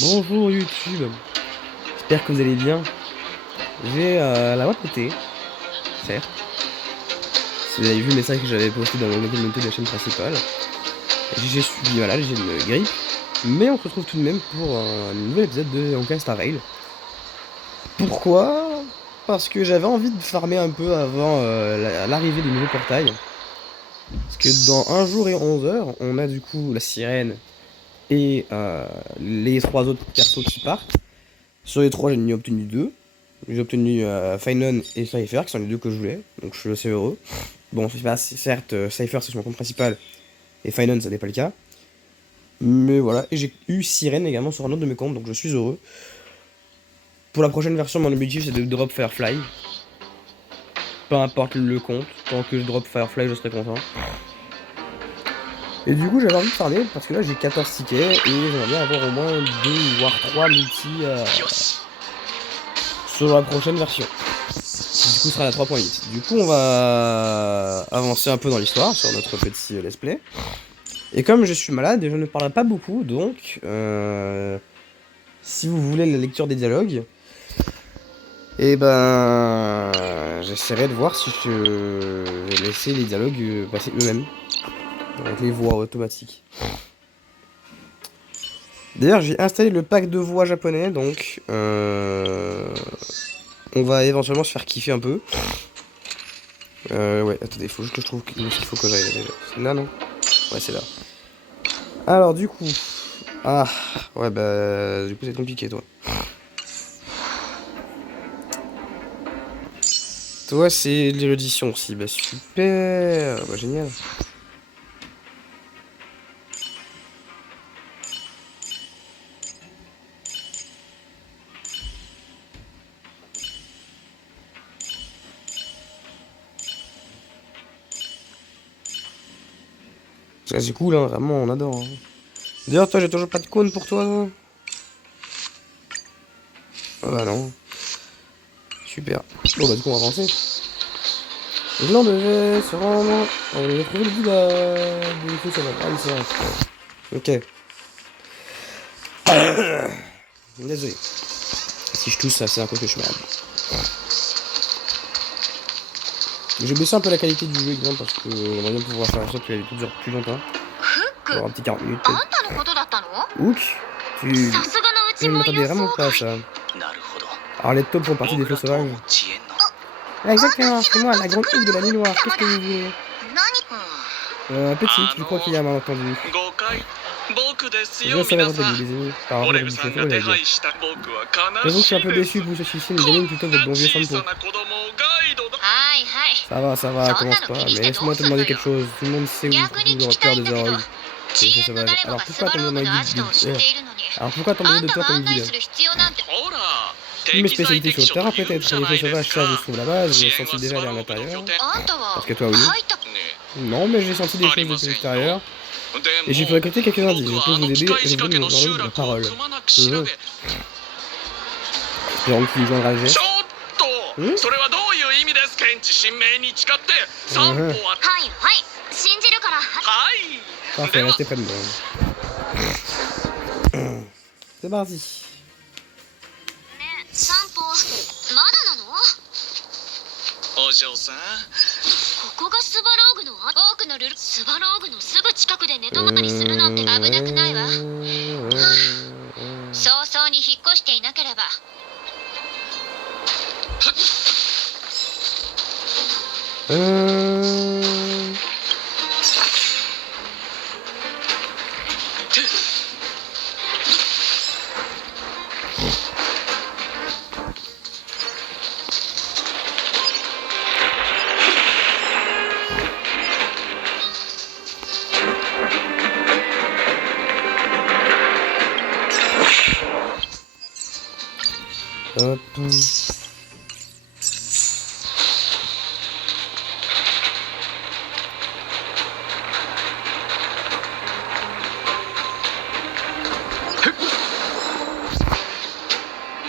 Bonjour YouTube, j'espère que vous allez bien. J'ai la voix pétée, certes. Si vous avez vu le message que j'avais posté dans le communauté de la chaîne principale, j'ai subi malade, j'ai une grippe. Mais on se retrouve tout de même pour un nouvel épisode de Honkai Star Rail. Pourquoi? Parce que j'avais envie de farmer un peu avant l'arrivée des nouveaux portails. Parce que dans 1 jour et 11 heures, on a du coup la sirène et les 3 autres persos qui partent. Sur les 3, j'en ai obtenu 2. J'ai obtenu Finon et Cypher, qui sont les 2 que je voulais, donc je suis assez heureux. Bon, c'est pas, certes, Cypher c'est mon compte principal, et Finon ça n'est pas le cas. Mais voilà, et j'ai eu Sirène également sur un autre de mes comptes, donc je suis heureux. Pour la prochaine version, mon objectif c'est de drop Firefly. Peu importe le compte, tant que je drop Firefly, je serai content. Et du coup, j'avais envie de farmer, parce que là j'ai 14 tickets, et j'aimerais bien avoir au moins 2 voire 3 multi sur la prochaine version. Du coup, ce sera la 3.8. Du coup, on va avancer un peu dans l'histoire sur notre petit let's play. Et comme je suis malade, je ne parlerai pas beaucoup, donc si vous voulez la lecture des dialogues, et ben j'essaierai de voir si je vais laisser les dialogues passer eux-mêmes, avec les voix automatiques. D'ailleurs, j'ai installé le pack de voix japonais, donc on va éventuellement se faire kiffer un peu. Ouais, attendez, il faut juste que je trouve qu'il faut que j'aille là déjà. C'est là, non? Ouais, c'est là. Alors, du coup... Ah, ouais, bah... Du coup, c'est compliqué, toi. Toi, c'est l'érudition aussi. Bah, super. Bah, génial. Ça, c'est cool, hein. Vraiment, on adore. Hein. D'ailleurs, toi, j'ai toujours pas de cône pour toi, non? Ah bah non. Super. Bon, bah, du coup, on va avancer. Et là, on devait se rendre... On devait trouver le bout de l'effet sauvage. Ah oui, c'est vrai. Ok. Désolé. Si je tousse, ça, c'est un peu que je suis malade. J'ai baissé un peu la qualité du jeu, évidemment, parce que j'aimerais bien pouvoir faire en sorte qu'elle dure plus longtemps. Genre un petit 40 minutes peut-être. Ouch, je ne m'attendais vraiment pas à ça. Alors les taupes font partie des feux sauvages. Ah, exactement, c'est moi, la grande ouf de la nuit noire, qu'est-ce que vous voulez? Petite, je crois qu'il y a un malentendu. Je serai votre guide, les amis, par rapport au du feu sauvage. J'avoue que je suis un peu déçu pour ce suicide, mais j'aime plutôt votre bon vieux Sampo. Ça va, commence pas, mais laisse-moi te demander quelque chose. Tout le monde sait où se trouve le repère des oreilles. C'est feux sauvages. Alors pourquoi t'as besoin d'un guide Alors pourquoi t'as besoin de toi comme guide? Mes spécialités sur le terrain peut-être, les feux sauvages, ça je trouve la base, j'ai senti déjà aller à l'intérieur. Parce que toi oui. Non, mais j'ai senti des choses depuis l'extérieur. Et j'ai pu récolter quelques indices, je peux vous aider et je vous donne la parole. Espérons qu'il joindra le geste. Parfait, restez près de moi. C'est parti. Hop.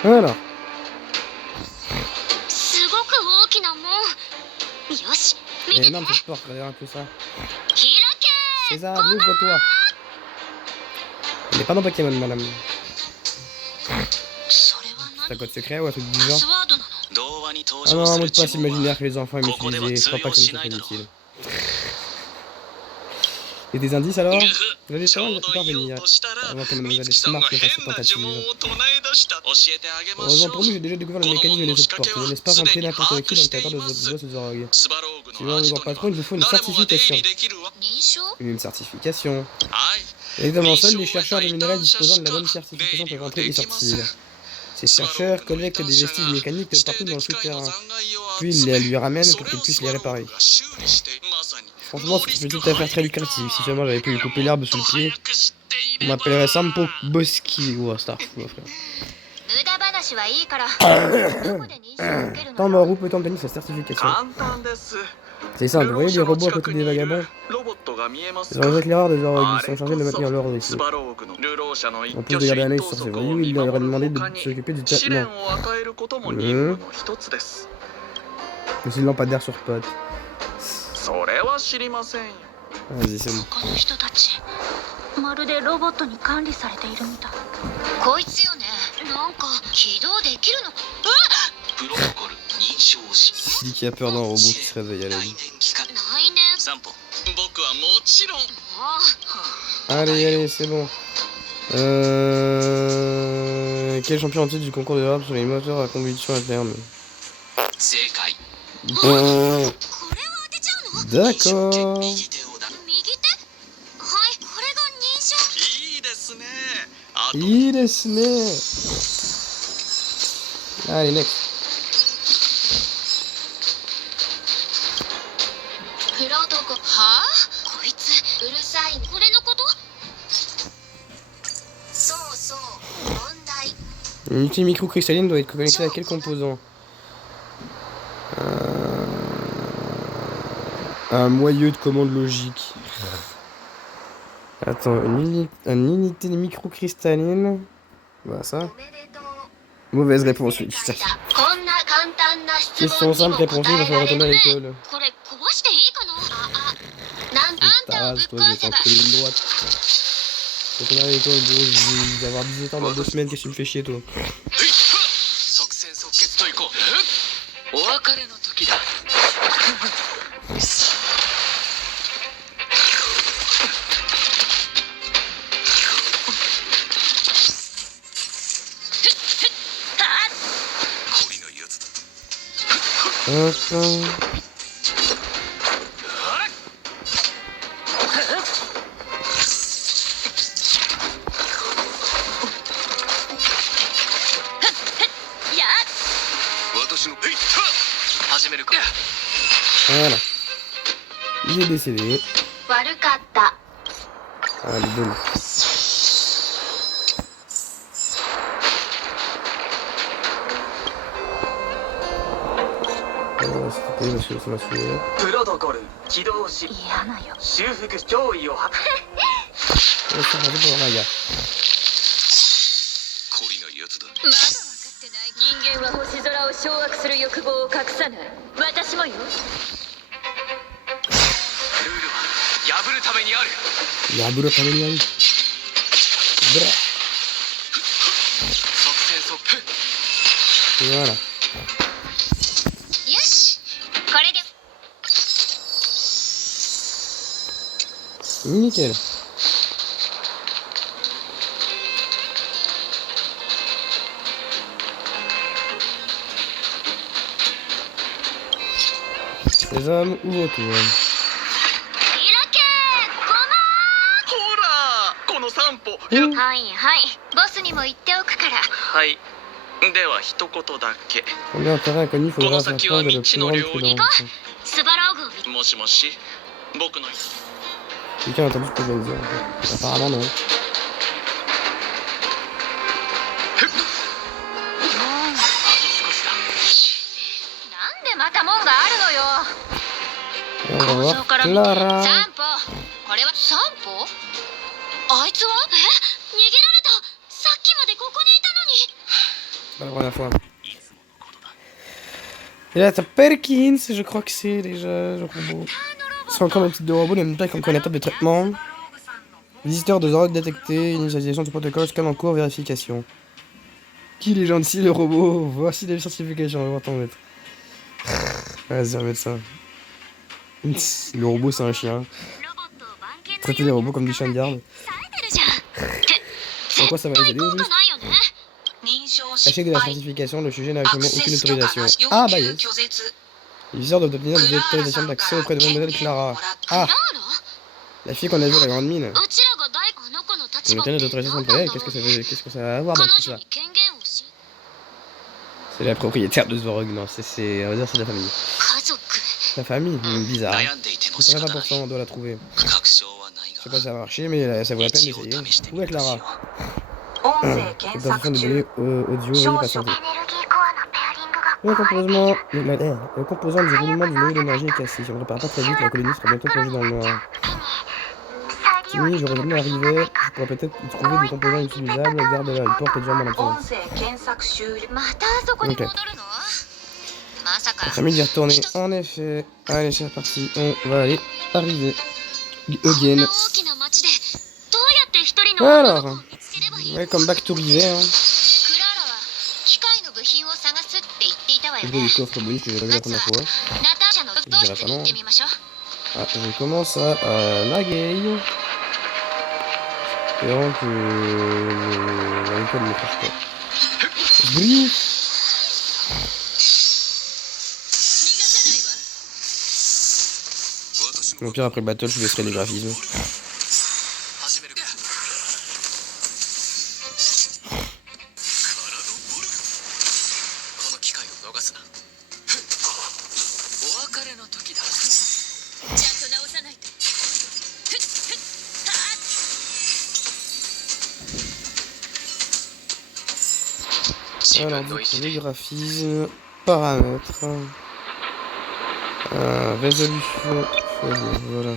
Voilà. Énorme cette porte, regarde un peu ça. César, ouvre-toi. Il n'est pas dans Pokémon, madame. C'est un code secret ou un truc du genre? ワードなの。 Ah non, un mot de passe imaginaire que les enfants aiment utiliser. Je crois pas que ça me soit inutile. Et des indices alors? La détente va parvenir. Avant que Mademoiselle Smart ne fasse cette tentative. Heureusement pour nous, j'ai déjà découvert le mécanisme de cette porte. Je ne laisse pas rentrer n'importe qui dans le territoire de ce Zorog. Suivant le grand patron, il nous faut une certification. Une certification. Évidemment, seuls les chercheurs de minerais disposant de la bonne certification peuvent entrer et sortir. Ces chercheurs collectent des vestiges mécaniques de partout dans le souterrain. Puis ils les lui ramènent pour qu'ils puissent les réparer. Franchement, c'est une petite affaire très lucrative. Si seulement j'avais pu lui couper l'herbe sous le pied, on m'appellerait Sampo Boski. Ouah, star fou, frère. Tant où peut-on obtenir sa certification? C'est simple, vous voyez les robots à côté des vagabonds? Les engins éclaireurs de Zorog, ils sont chargés de maintenir l'ordre ici. En plus de garder un œil sur ces voyous, il leur aurait demandé de s'occuper du traitement. Mais c'est une lampadaire sur pote. Vas-y, c'est bon. まるでロボットに管理されているみたい。こいつよね。なんか起動できるのか。プロトコル認証し。Celui qui a peur d'un robot qui se réveille à la vie. 来年。散歩。僕はもちろん。Allez, allez, c'est bon. Quel champion en titre du concours de rap sur les moteurs à combustion interne? D'accord. Il est sné. Allez, next. Une unité microcristalline doit être connectée à quel composant? Un moyeu de commande logique. Attends, une unité microcristalline. Bah ça. Mauvaise réponse, oui. Question simple, réponse, il va falloir retourner à l'école. Taras, toi, je vais t'en coller une droite. Retourner à l'école, gros, je vais avoir 17 ans dans 2 semaines, qu'est-ce que tu me fais chier, toi? Voilà. Il est décédé. Allez, donne. C'était parce que ça m'a saoulé. On va faire un peu pour la gare. 人間は星空を掌握する欲望を隠さない。私もよ。ルールは破るためにある。破るためにある。ブラ。即戦即決。Voilà. よし。これで。Nickel. Les hommes, ouvre-toi. はいはい、ボスにも言っておくから。はい。では一言だけ。 Combien un terrain inconnu faudra s'apprendre de plus grande prudence. スバローグ。もしもし。僕の。Quelqu'un a entendu ce que je viens de dire. Apparemment non. なんでまた門があるのよ。 Et on va voir Clara. 散歩。これは散歩？あいつは？え？逃げられた。さっきまでここにいたのに。 Pas la première fois. Et là t'as Perkins, je crois que c'est déjà le robot. C'est encore le type de robot, le même taille comme la table de traitement. Visiteur de Zorog détecté, initialisation du protocole, scan en cours, vérification. Qu'il est gentil le robot. Voici les certifications, on va t'en mettre. Vas-y, on va mettre ça. Le robot, c'est un chien. Traiter les robots comme des chiens de garde. En quoi ça va les aider au juste? Échec de la certification, le sujet n'a actuellement aucune autorisation. Ah bah yes. Les visiteurs doivent obtenir des autorisations d'accès auprès de mademoiselle Clara. Ah, la fille qu'on a vue à la grande mine. On obtient des autorisations pour elle, qu'est-ce que ça va avoir dans tout ça? C'est la propriétaire de Zorog, non, on va dire c'est de la famille. La famille, bizarre. 80%, on doit la trouver. Je sais pas si ça va marcher, mais ça vaut la peine d'essayer. Où est Clara? Cette façon de données audio, veuillez patienter. Le composant du roulement du noyau d'énergie est cassé. Si on ne répare pas très vite, la colonie sera bientôt plongée dans le noir. Timmy, j'aurais jamais arrivé. Je pourrais peut-être y trouver des composants utilisables. Garde-la, une porte est déjà en absence. Ok. Ça m'est d'y retourner. En effet. Allez, c'est reparti. On va aller arriver. Again. Alors. Welcome back to River. J'ai des coffres bonus que j'ai réglé la première fois. Je dirais pas non. Ah, je commence à laguer. Espérons que l'iPad ne crache pas. Brille. Au pire, après le battle, je baisserai les graphismes. Alors, du coup, les graphismes, paramètres, résolution, voilà.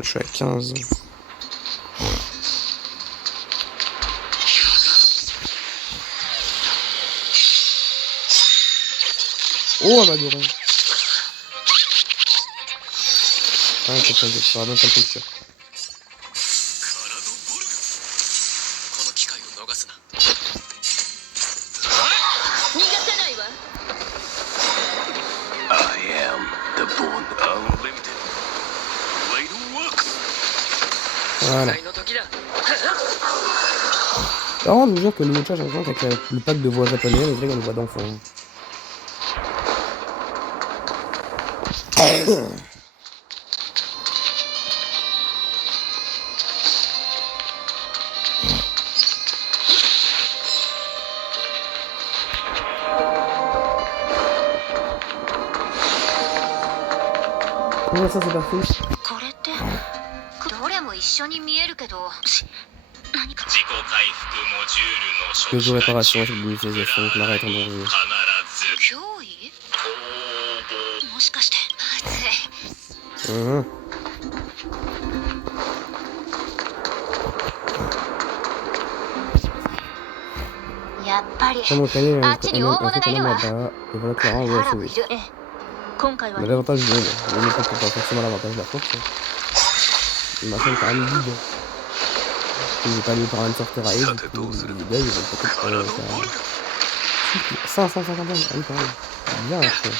Je suis à 15. Oh, Amadora. Ah, c'est pas ça sera même pas le truc sûr. Voilà. C'est marrant de vous dire que le nouveau chat, j'ai l'impression qu'avec le pack de voix japonais, on dirait qu'on le voit d'enfant. Comment ça c'est parti? Le jeu réparation, c'est de l'initialisation, Clara est en danger. Comme on connaît un fait un homme là-bas, et voilà Clara, on va la sauver. Mais l'avantage du monde, on n'est pas forcément l'avantage de la force. Il m'a fait quand même vide. Il n'est pas allé par un sortir à aide, du coup, les gars, ils vont peut-être faire... 550 balles, ah oui, quand même. Bien, après.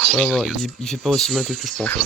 Ça va, il fait pas aussi mal que ce que je pensais.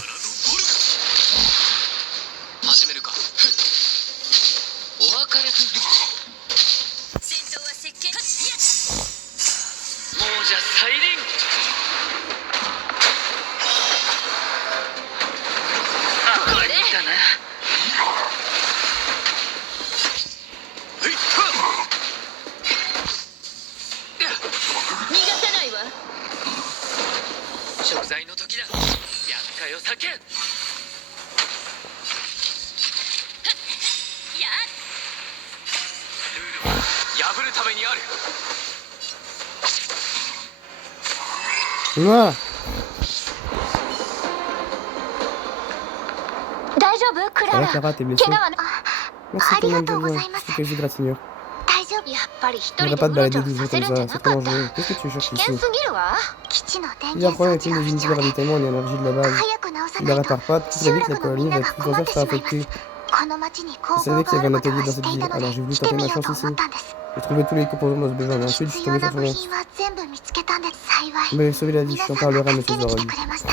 Voilà. 大丈夫ク Ça ラ va ラ Clara, t'es 怪 blessée? 我はな Merci あり ton が nom とうご de ざ bien. います C'est que j'ai gratignoire. 大丈夫やっぱり一 Je 人 voudrais で pas う te ろ balader ちょろ tout さ seul せ comme るんじゃ ça, な c'est か trop った dangereux. Qu'est-ce que tu 危 cherches 険 ici? すぎるわ基地の電 Il y a un 源装 problème avec 置 une が des 異 unités 常 de で ravitaillement en énergie de la base. 早く直さ Si な la いと répare pas, très 集 vite la 落のみん colonie な va が tout 困っ entière て sera しまいます affectée. この町に Je 工 savais 房 qu'il y があ avait un ること atelier は dans 知っ cette てい ville, たので alors j'ai voulu 来て tenter み ma ようと chance 思 ici. ったんです J'ai trouvé tous les composants dont ce besoin, mais ensuite je 必 suis 要 tombé な sur 部 son 品は全部見つけたんです幸い Vous m'avez sauvé la vie, je 皆 t'en さんが parlerai à 助 Monsieur けに来て Zorog. くれました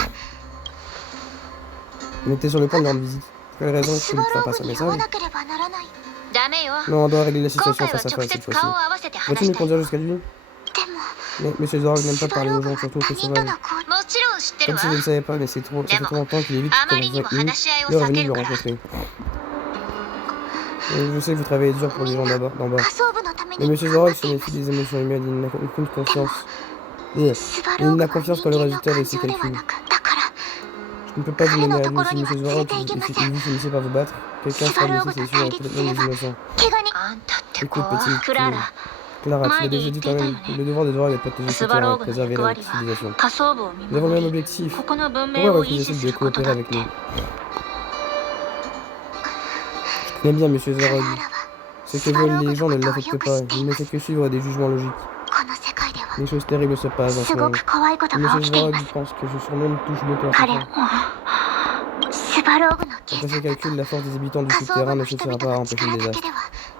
On était sur le point de lui rendre visite. Pour quelle raison je ス peux バ lui faire ロー passer グ un に会わ message? なければならないダメよ Non, on doit régler la 今 situation 回は face à 直 face cette 接 fois-ci. 顔を合わせて Vas-tu 話 nous したい conduire jusqu'à lui? でも Mais Monsieur Zorog n'aime ス pas バ parler ロー aux グ gens, は surtout aux 他 sauvages. 人との交もちろん知ってる Comme わ si je ne savais pas, mais ça fait trop longtemps qu'il évite あ qu'on まりにも nous. 話し合いを Il est 避 revenu け de る le から rencontrer. Je sais que vous travaillez dur pour les みん gens な d'en bas. 仮想部のため Mais に Monsieur 頑張 Zorog って se い méfie ます des émotions humaines, il n'a aucune でも confiance. Et スバ il ローグ n'a は confiance 人 qu'en le 間の résultat de 感 ses 情では calculs. なくだから Je ne peux pas vous 彼 mener の à と lui ころ si には Monsieur 連れ Zorog て行けませ il ん vous finissez par vous battre. Quelqu'un ス sera バローグ blessé, と c'est sûr, 対 et 立 peut-être す même れ des ば innocents. 怪我にあんたって子 Écoute, は petite. クララ Clara, tu 前 l'as に déjà 言っ dit ていた toi-même. よね Le devoir de Zorog est de protéger ス ses バ terrains ロ et ーグの préserver 役 la 割は civilisation. 仮想部を見 Nous avons le même 守り objectif. ここの文 Pourquoi 明を votre 維持 décide す de ること coopérer だっ avec て nous? Je connais bien Monsieur クラ Zorog. ラは Ce ス que バロ veulent ーグ les の gens こ ne とを l'affecte よく pas. 知ってい Il ま ne す fait que suivre des jugements logiques. この世界では Des choses terribles se passent en す ce ご moment. く怖いことが Monsieur 起きてい Zorog ます pense que ce surnom touche bientôt à 彼 sa も fin. スバローグの計 Après ses 算だと calculs, la force des habitants du 仮想部 souterrain の ne 人 suffira 々 pas à の empêcher le 力だけ désastre. では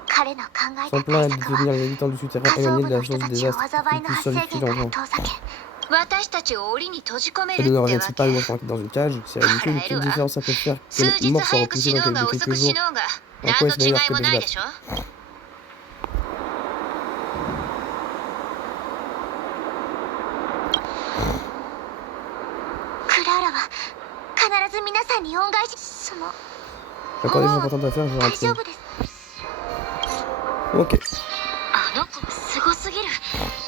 彼の考え Son た plan 対 est de 策は tenir les habitants du souterrain 仮想 éloignés 部 de の la 人 source た du ちを désastre 災い pour の qu'ils 発 puissent 生 survivre 源 plus から longtemps. 遠ざけ私たちを檻に閉じ込め Ça る ne っ nous て regarde わ pas け de tranquille dans une cage, c'est ridicule. Voilà, Quelle elle, différence ça peut faire 数 que 日 mort soit 早く repoussée 死 dans のうが quelques 遅く死 jours? のうが En 何 quoi の est-ce 違 meilleur い que も de ない se でしょ クララは必ず皆さんに恩返しその J'ai encore des choses importantes à faire, je vais 大 rentrer. 丈夫です Ok. あの子すごすぎる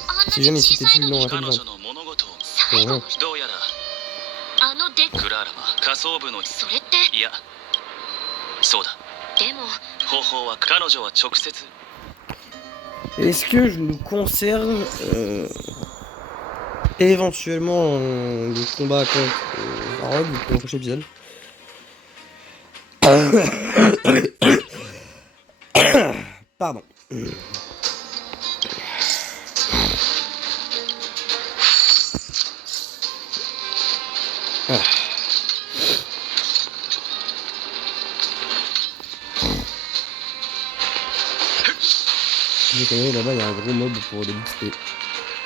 あんな Si に jamais 小 c'était さい une の non に intelligente. の物事を最後の人どうやらあのでクララは仮想部のそれっていやそうだでも方法は彼女は直接 Est-ce que je nous conserve éventuellement le combat contre Zorog pour le prochain épisode? Pardon. Ah. J'ai connu là-bas, il y a un gros mob pour de l'XP.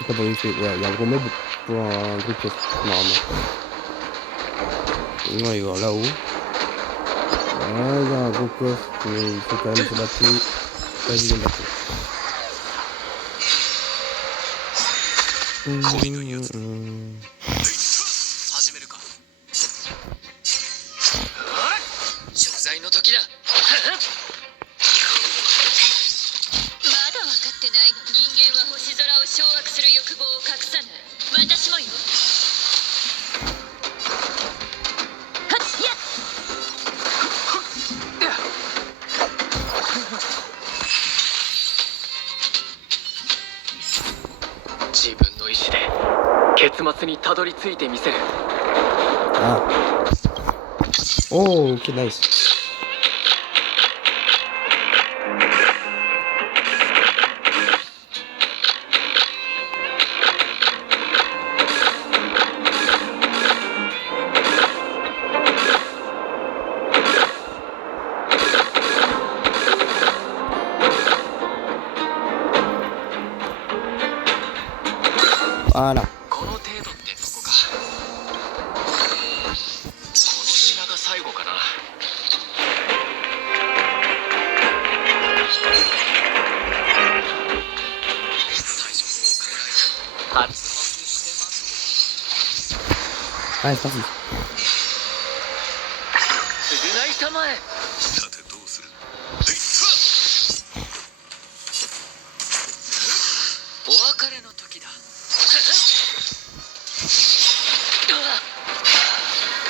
Pas pour l'XP, ouais, il y a un gros mob pour un gros pièce, normalement. Non, il va là-haut. Là, il y a un gros coffre, mais il faut quand même se battre. Vas-y, viens battre. 始めるか食材の時だまだ分かってないの人間は星空を掌握する欲望を隠さない私もよはっやっ自分の意志で結末にたどり着いてみせる Ah. Oh, ok, nice. Voilà. この程度ってとこかこの品が最後かな対処法を考え発発してます Allez, c'est parti. 償いたまえさてどうするお別れの時だ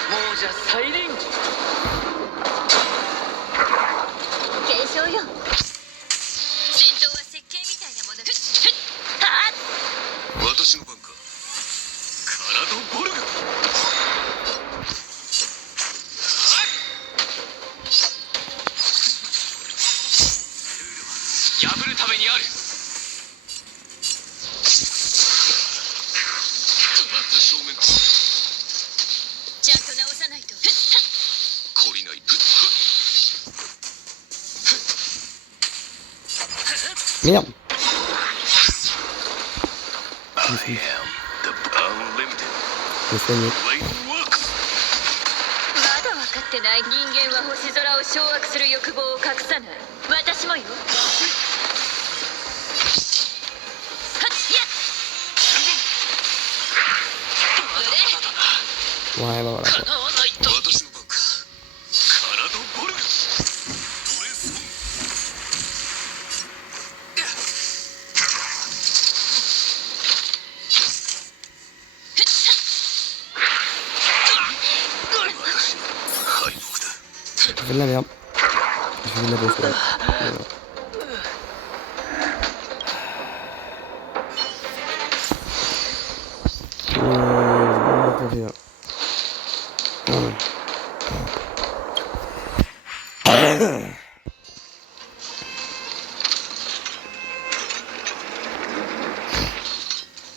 もうじゃサイレンジ検証よ戦闘は設計みたいなも Merde. I am the unlimited J'ai soigné. flame works. まだ分かってない。人間は星空を掌握する欲望を隠さない。私もよ。はっやっ。Ouais, bah voilà. 叶わないと。私の番か。体ボル。ドレスモン。私の敗北だ。 J'ai fait de la merde. J'ai fait de la grosse merde. Voilà. Je vais me raconter là.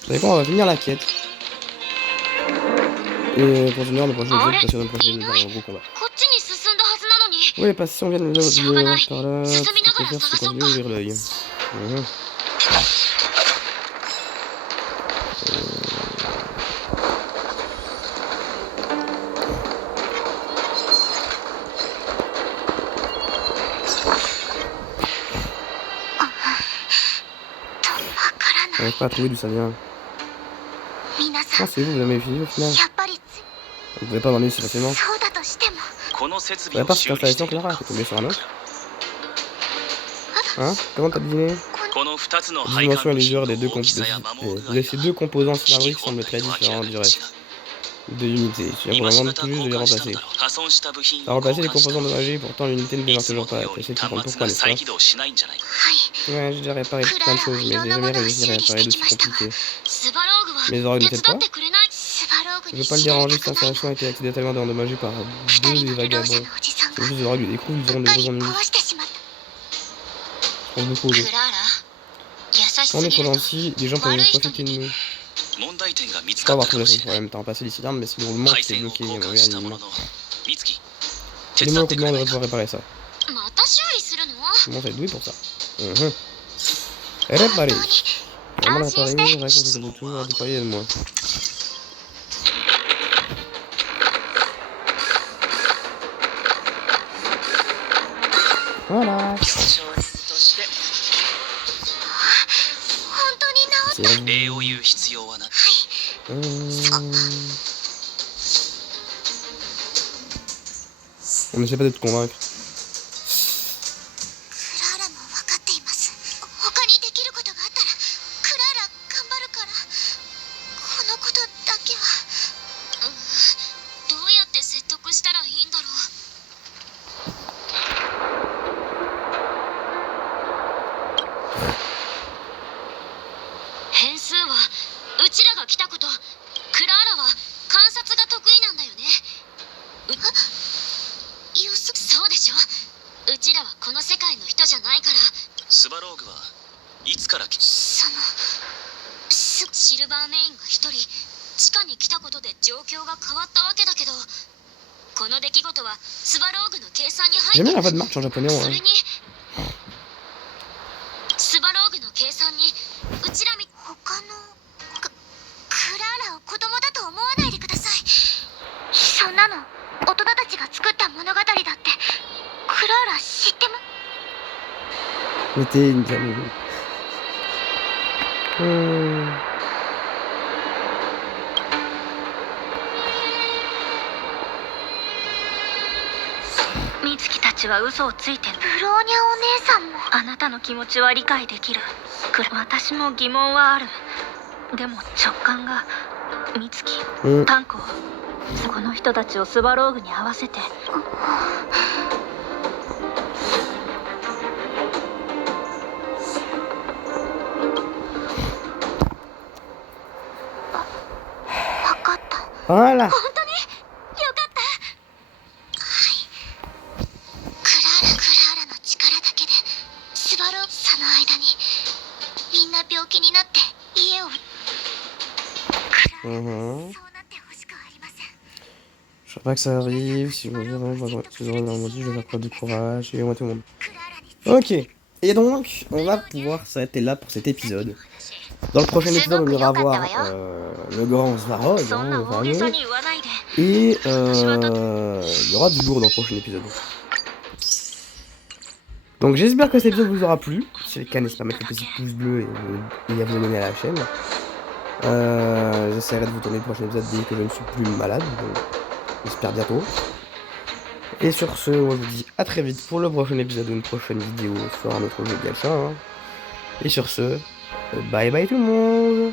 Vous savez quoi, on va finir la quête. Et pour finir le prochain épisode, passer dans le prochain épisode dans un gros combat. こっちに進んだはずなのに。 Oui, les patients viennent deしょうがない。 par là.進 Tout み ce な qu'il が faut ら faire, c'est 探そう continuer か。 à ouvrir l'œil. J'arrive pas à trouver d'où ça vient. 皆さ Ah, ん、 c'est vous, vous avez fini au final. やっぱり Vous pouvez pas m'ennuyer si facilement. そうだとしても。この設 Vous 備 savez を pas cette 修理してい installation, るの Clara? か。 T'es tombé sur un autre? Hein? Comment t'as deviné? この2つの La 配管 dimension et 部品 l'usure des の deux 大きさや摩耗具合 de が ces deux composants 機器 cylindriques 本 semblent 体 très と明ら différents か du に違う reste. De l'unité. Il 今 faut し vraiment がた tout 交 juste de les 換したん remplacer. だろう。破損した部品 Ça を a 交 remplacé les 換した composants んだろう。 endommagés, pourtant l'unité ne い démarre つも toujours pas. のよう Tu に sais qu'ils comprennent 端末 pourquoi, が n'est-ce 再 pas? 起動しないんじゃないか。 はい。 Ouais, j'ai déjà réparé ク plein ラ de ラ choses, はい mais ろん j'ai なも jamais のを réussi 修 à 理し réparer て de き si ましたが、 compliqué. スバローグは Mes oreilles ne 手 t'aident 伝 pas? ってくれない。スバローグ Je に veux pas le 知られ déranger, た cette くないの。 installation a été accidentellement endommagée par 二 deux 人 des の流浪者 vagabonds. のおじさん C'est が juste des oreilles de décroux, う ils っ auront か des り gros ennuis. 壊してしまった。 Je pense beaucoup ク d'eux. ララ、優し On す est ぎ trop ると gentils, les gens peuvent 悪い人 profiter に de nous. 問題点が見つ Je か peux った avoir か trouvé も son しれない problème, t'as remplacé les cylindres, mais si le montre 配 c'est 線を bloqué, 交 on 換 regarde したも une のの美月手 Dis-moi 伝 un っ coup て de く main, れ on ない devrait か。 pouvoir réparer ça. また修理するの？ Comment ça va être doué pour ça? Réparer. 本当に Vraiment 安心 réparer, して。 réparer quand c'est tout, déployer de moi. Voilà. 表彰人として本当に治っ C'est 礼を言う必要はなく On essaie pas de te convaincre. クララも分かっています。他にできることがあったらクララ頑張るから。このことだけは、どうやって説得したらいいんだろう。変数はうちらが来たこと。クラーラは観察が得意なんだよね。そうでしょ。うちらはこの世界の人じゃないから。スバローグはいつから来シルバーメインが一人地下に来たことで状況が変わったわけだけど、この出来事はスバローグの計算に入 J'aime って bien la voix de Marc en japonais, そ hein. れにスバローグの計算にうちら他のクラーラを子供だと思わないでください。そんなの大人たちが作った物語だってクラーラ知っても。 Mettez une caméra.「美月たちは嘘をついてる。ブローニャお姉さんもあなたの気持ちは理解できる。私も疑問はある。でも直感が美月、タンコ、この人たちをスバローグに合わせて。分かった。 Voilà. 本当によかった。はい。クラーラの力だけでスバローその間にみんな病気になって家を。クラーラ、そうなってほしくありません。 Je sais pas que ça arrive, si je me dis, je vais faire preuve de courage, et moi tout le monde. Ok, Et donc, on va pouvoir s'arrêter là pour cet épisode. Dans le prochain épisode, on ira voir le grand Svarog, hein, le fameux. Et il y aura du lourd dans le prochain épisode. Donc j'espère que cet épisode vous aura plu. Si c'est le cas, n'hésitez pas à mettre le petit pouce bleu et à vous abonner à la chaîne. J'essaierai de vous tourner le prochain épisode dès que je ne suis plus malade. Donc j'espère bientôt. Et sur ce, moi je vous dis à très vite pour le prochain épisode ou une prochaine vidéo sur un autre jeu de gacha. Hein. Et sur ce, bye bye tout le monde.